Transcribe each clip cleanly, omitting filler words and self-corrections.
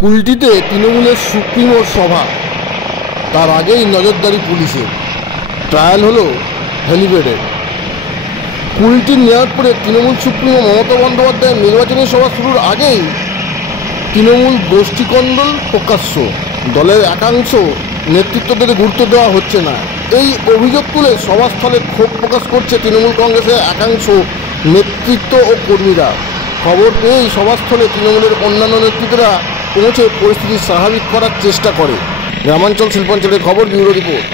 কুলটিতে তৃণমূলের সুপ্রিমোর সভা, তার আগেই নজরদারি পুলিশের। ট্রায়াল হলো হেলিপ্যাডের। কুলটির নিয়ারপুরে তৃণমূল সুপ্রিমো মমতা বন্দ্যোপাধ্যায়ের নির্বাচনী সভা শুরুর আগেই তৃণমূল গোষ্ঠীকন্দল প্রকাশ্য। দলের একাংশ নেতৃত্বদের গুরুত্ব দেওয়া হচ্ছে না, এই অভিযোগ তুলে সভাস্থলে ক্ষোভ প্রকাশ করছে তৃণমূল কংগ্রেসের একাংশ নেতৃত্ব ও কর্মীরা। খবর পেয়েই সভাস্থলে তৃণমূলের অন্যান্য নেতৃত্বরা পৌঁছে পরিস্থিতি স্বাভাবিক করার চেষ্টা করে। গ্রামাঞ্চল শিল্পাঞ্চলের খবর, ব্যুরো রিপোর্ট।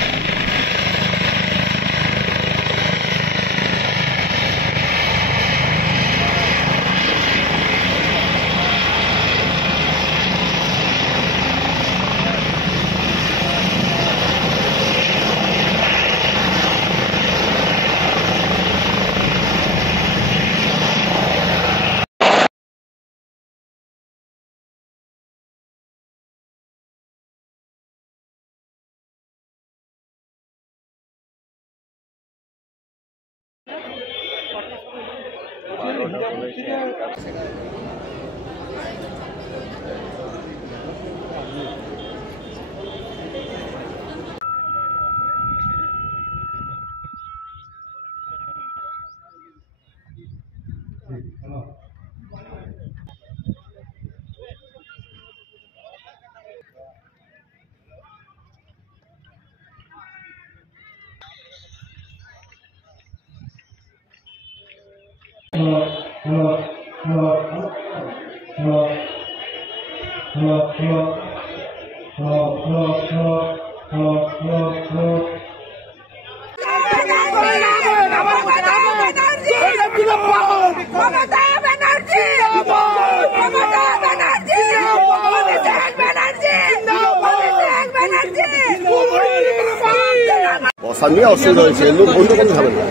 অসামিয়া অসুবিধা হয়েছে, লোক বন্ধ করতে হবে না,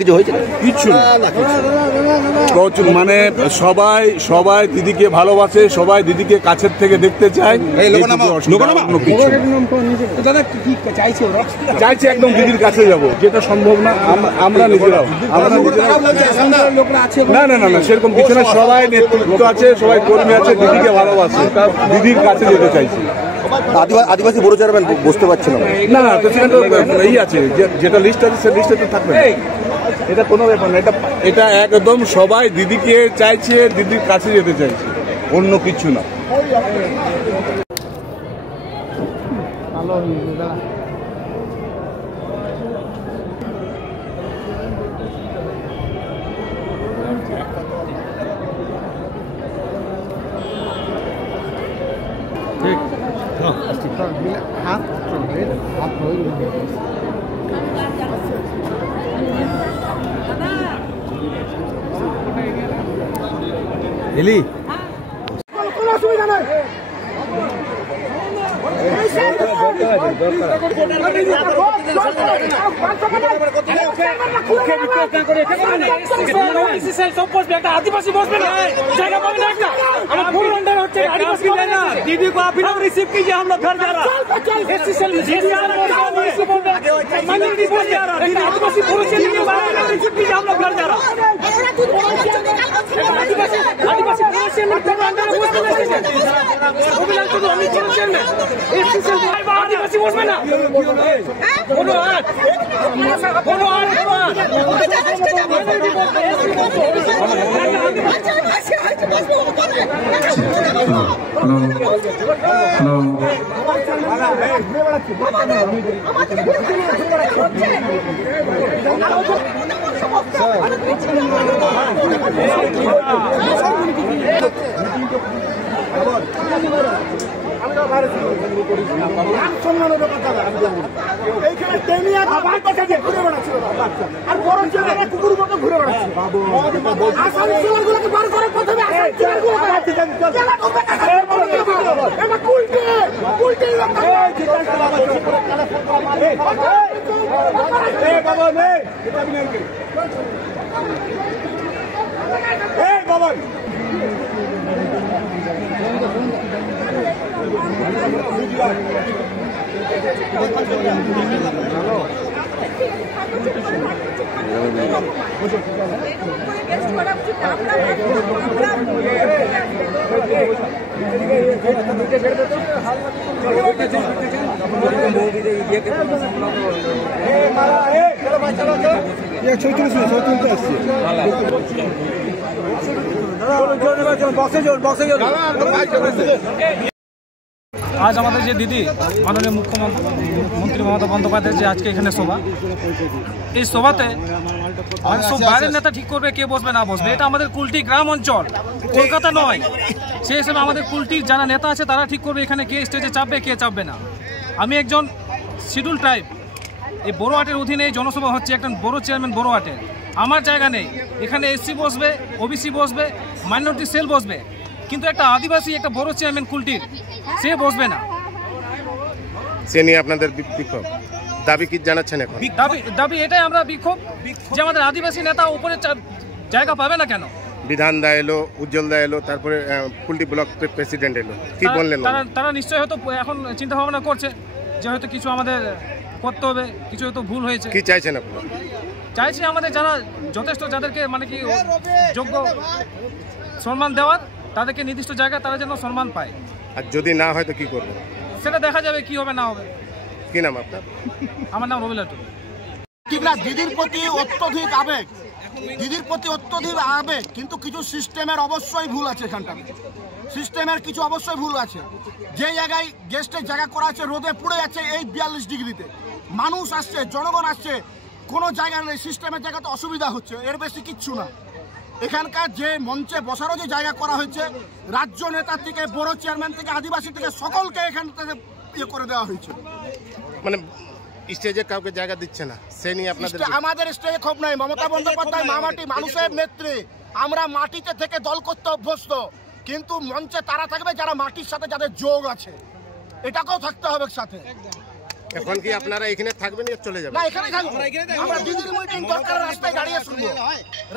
কিছু হয়েছে কিচ্ছু মানে সবাই সবাই দিদিকে ভালোবাসে, সবাই দিদিকে কাছের থেকে দেখতে চায়। চাইছে একদম দিদির কাছে যাব, যেটা সম্ভব না আমরা নিজেরাও। না না না না সেরকম কিছু না, সবাই নেতৃত্ব আছে, সবাই কর্মী আছে, দিদিকে ভালোবাসে, দিদির কাছে যেতে চাইছে। আদিবাসী বড় চেয়ারম্যান বুঝতে পারছি না, না না তো সেখানে তো এই আছে, যেটা লিস্ট আছে সে লিস্টে তো থাকবে, এটা কোনো ব্যাপার না। এটা একদম সবাই দিদিকে চাইছে, দিদির কাছে যেতে চাইছে, অন্য কিছু না। এলি কোনো অসুবিধা নাই, আদিবাসী বসবে না, জায়গা পাবে না, একটা আমার ফুল अंडर হচ্ছে आदिवासी लेना दीदी को आप लोग रिसीव कीजिए, हम लोग घर जा रहा एससी सेल माइनॉरिटी बोल जा रहा आदिवासी पुरुष रिसीव कीजिए, हम लोग घर जा रहा आदिवासी पुरुष से अंडर অভিযান শুধু আমি চলছেন না এসসি সেল আদিবাসী বসবে না, কোনো আর কোনো আর এইখানে টেনিয়া ঘুরে বেড়াচ্ছিল আর বড় ছেলেরা কুকুর মতো ঘুরে বেড়াচ্ছে। আসানসোলগুলোকে বার করে প্রথমে বাবা আমরা আজ আমাদের যে দিদি মাননীয় মুখ্যমন্ত্রী মমতা বন্দ্যোপাধ্যায় যে আজকে এখানে সভা, এই সভাতে সব বাইরের নেতা ঠিক করবে কে বসবে না বসবে। এটা আমাদের কুলটি গ্রাম অঞ্চল, কলকাতা নয়। সেই হিসেবে আমাদের কুলটির যারা নেতা আছে তারা ঠিক করবে এখানে কে স্টেজে চাপবে কে চাপবে না। আমি একজন শিডিউল ট্রাইব, এই বড়োহাটের অধীনে এই জনসভা হচ্ছে, একজন বড় চেয়ারম্যান বড়োহাটের। আমার জায়গা নেই এখানে। এসসি বসবে, ওবিসি বসবে, মাইনরিটি সেল বসবে, কিন্তু একটা আদিবাসী একটা বড় চেয়ারম্যান কুলটির সে বসবে না। সে নিয়ে আপনাদের বিক্ষোভ দাবি কি জানাচ্ছেন এখন? দাবি এটাই আমরা বিক্ষোভ, যে আমাদের আদিবাসী নেতা উপরে জায়গা পাবে না কেন। বিধান দা এলো, উজ্জ্বল দা এলো, তারপরে কুলটি ব্লক প্রেসিডেন্ট এলো, কি বললেন? তারা নিশ্চয়ই হয়তো এখন চিন্তা ভাবনা করছে যে হয়তো কিছু আমাদের করতে হবে, কিছু হয়তো ভুল হয়েছে। কি চাইছেন আপনারা? চাইছি আমাদের যারা যথেষ্ট, যাদেরকে মানে কি যোগ্য সম্মান দেওয়ার, তাদেরকে নির্দিষ্ট জায়গায় তারা যেন সম্মান পায়। আর যদি না হয় তো কি করবেন? সেটা দেখা যাবে কি হবে না হবে। কি নাম আপনার? আমার নাম রবিলাটু। ঠিক না, দিদির প্রতি অত্যধিক আবেগ, দিদির প্রতি অত্যধিক আবেগ, কিন্তু কিছু সিস্টেমের অবশ্যই ভুল আছে। এখানটা সিস্টেমের কিছু অবশ্যই ভুল আছে। যে জায়গায় গেস্টের জায়গা করা আছে রোদে পুড়ে যাচ্ছে এই 42 ডিগ্রিতে, মানুষ আসছে, জনগণ আসছে, কোনো জায়গা নেই, সিস্টেমের জায়গাতে অসুবিধা হচ্ছে, এর বেশি কিচ্ছু না। এখানকার যে মঞ্চে বসারও যে জায়গা করা হয়েছে, রাজ্য নেতা থেকে বড় চেয়ারম্যান থেকে আদিবাসী থেকে সকলকে এখান থেকে ইয়ে করে দেওয়া হয়েছে। মানে স্টেজে কাউকে জায়গা দিচ্ছে না, সে নিয়ে আপনাদের? আমাদের স্টেজে ক্ষোভ নাই। মমতা বন্দ্যোপাধ্যায় মামাটি মানুষের নেত্রী, আমরা মাটিতে থেকে দল করতে অভ্যস্ত, কিন্তু মঞ্চে তারা থাকবে যারা মাটির সাথে যাদের যোগ আছে, এটাকেও থাকতে হবে সাথে। এখন কি আপনারা এখানে থাকবেন না চলে যাবেন? না, এখানেই থাকবো। আমরা দিদির মিটিং দরকার রাস্তায় দাঁড়িয়ে শুনবো,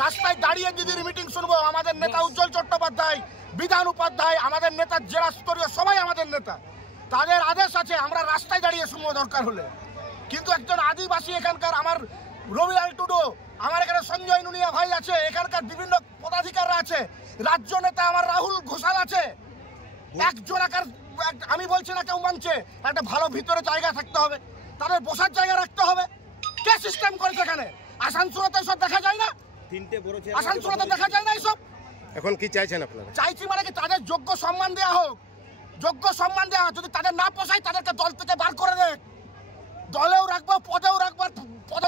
রাস্তায় দাঁড়িয়ে দিদির মিটিং শুনবো। আমাদের নেতা উজ্জ্বল চট্টোপাধ্যায়, বিধান উপাধ্যায়, আমাদের নেতা জেলা স্তরীয় সবাই আমাদের নেতা, তাদের আদেশ আছে, আমরা রাস্তায় দাঁড়িয়ে শুনবো দরকার হলে। কিন্তু একজন আদিবাসী এখানকার আমার রবিলাল টুডু, আমার এখানে সঞ্জয় নুনিয়া ভাই আছে, এখানকার বিভিন্ন পদাধিকাররা আছে, রাজ্য নেতা আমার রাহুল ঘোষাল আছে, একজন একার আমি বলছি না কেউ মানছে, একটা ভালো ভিতরে জায়গা থাকতে হবে, তাদের বসার জায়গা রাখতে হবে। কে সিস্টেম করেছে এখানে? আসানসোলতে সব দেখা যায় না, আসানসোলতে দেখা যায় না এইসব। এখন কি চাইছেন আপনারা? চাইছি মানে কি তাদের যোগ্য সম্মান দেওয়া হোক, যোগ্য সম্মান দেওয়া হোক। যদি তাদের না পোষায় তাদেরকে দল থেকে বার করে দেয়, দলেও রাখবো, পদেও রাখবো, পদে